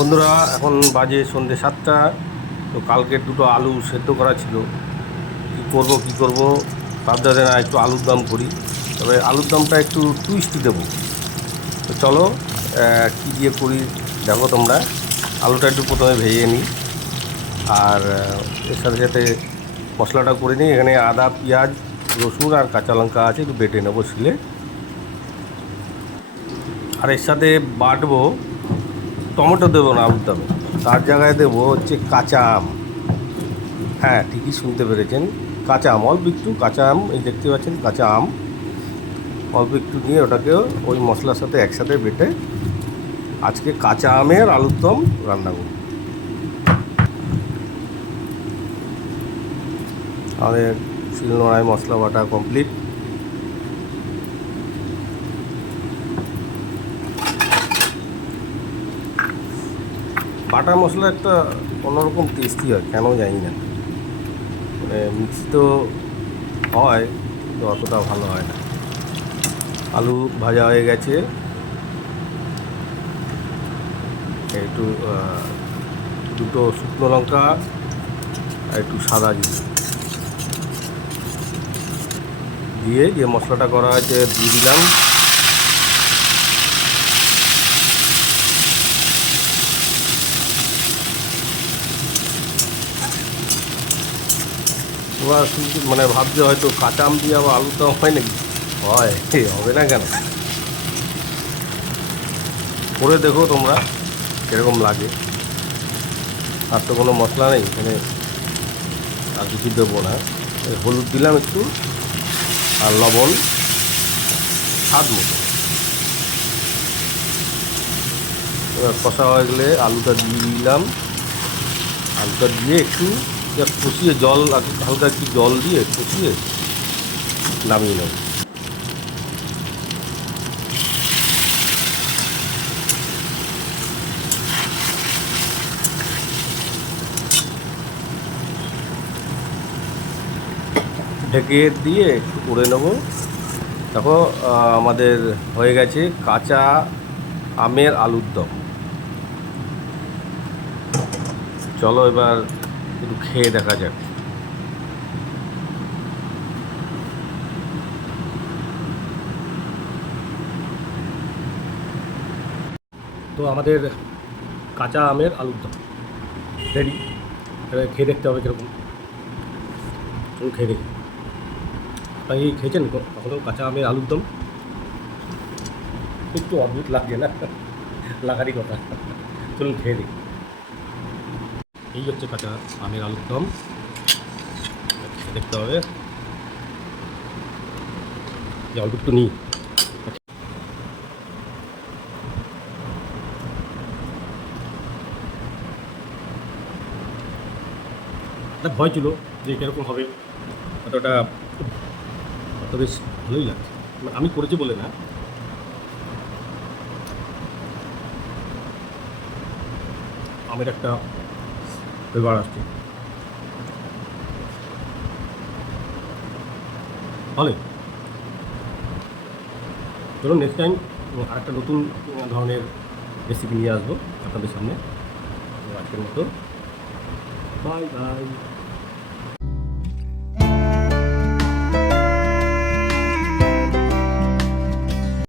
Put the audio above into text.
বন্ধুরা, এখন বাজে সন্ধ্যে 7টা। তো কালকের দুটো আলু সেদ্ধ করা ছিল। কি করব ভাবতে না একটু আলুর দম করি। তবে আলুর দমটা একটু টুইস্ট দেবো। তো চলো কী দিয়ে করি দেখো তোমরা। আলুটা একটু প্রথমে ভেজে নিই, আর এর সাথে সাথে মশলাটা করে নিই। এখানে আদা, পেঁয়াজ, রসুন আর কাঁচা লঙ্কা আছে, একটু বেটে নেবো শিলে। আর এর সাথে বাটবো, টমেটো দেবো না আলুর দমে, তার জায়গায় দেবো হচ্ছে কাঁচা আম। হ্যাঁ, ঠিকই শুনতে পেরেছেন, কাঁচা আম। অল্প একটু কাঁচা আম, এই দেখতে পাচ্ছেন কাঁচা আম অল্প একটু নিয়ে ওটাকেও ওই মশলার সাথে একসাথে বেটে আজকে কাঁচা আমের আলুর দম রান্না করব। আমাদের শিলনোড়ায় মশলা বাটা কমপ্লিট। বাটা মশলা একটা অন্যরকম টেস্টি হয়, কেন জানি না। মানে মিক্সি তো হয়, কিন্তু অতটা ভালো হয় না। আলু ভাজা হয়ে গেছে, একটু দুটো শুকনো লঙ্কা আর একটু সাদা জিরে দিয়ে যে মশলাটা করা হয়েছে দিয়ে দিলাম। এবার মানে ভাবছে হয়তো কাঁচা আম দিয়ে আবার আলুর দম হয় নাকি। হয়, হবে না কেন। করে দেখো তোমরা কীরকম লাগে। আর তো কোনো মশলা নেই এখানে, আর কিছু দেবো না। হলুদ দিলাম একটু, আর লবণ স্বাদ মতো। এবার কষা হয়ে গেলে আলুটা দিয়ে দিলাম। আলুটা দিয়ে একটু জাস্ট কষিয়ে জল, হালকা একটু জল দিয়ে কষিয়ে নামিয়ে নেব। ঢেকে দিয়ে একটু করে নেব। দেখো আমাদের হয়ে গেছে কাঁচা আমের আলুর দম। চলো এবার একটু খেয়ে দেখা যাক। তো আমাদের কাঁচা আমের আলুর দম রেডি। এবার খেয়ে দেখতে হবে কীরকম। চলুন খেয়ে দেখি। তাই খেয়েছেন কখনো কাঁচা আমের আলুর দম? একটু অদ্ভুত লাগে না? লাগারই কথা। চলুন খেয়ে দেখি। এই হচ্ছে কাঁচা আমের আলুর দম, খেয়ে দেখতে হবে। যে অল্প একটু নিই। একটা ভয় ছিল যে কীরকম হবে, অতটা অত বেশ ভালোই লাগছে। আমি করেছি বলে না, আমের একটা ফ্লেভার আসছে ভালোই। চলুন নেক্সট টাইম আরেকটা নতুন ধরনের রেসিপি নিয়ে আসবো আপনাদের সামনে। আজকের মতো বাই বাই।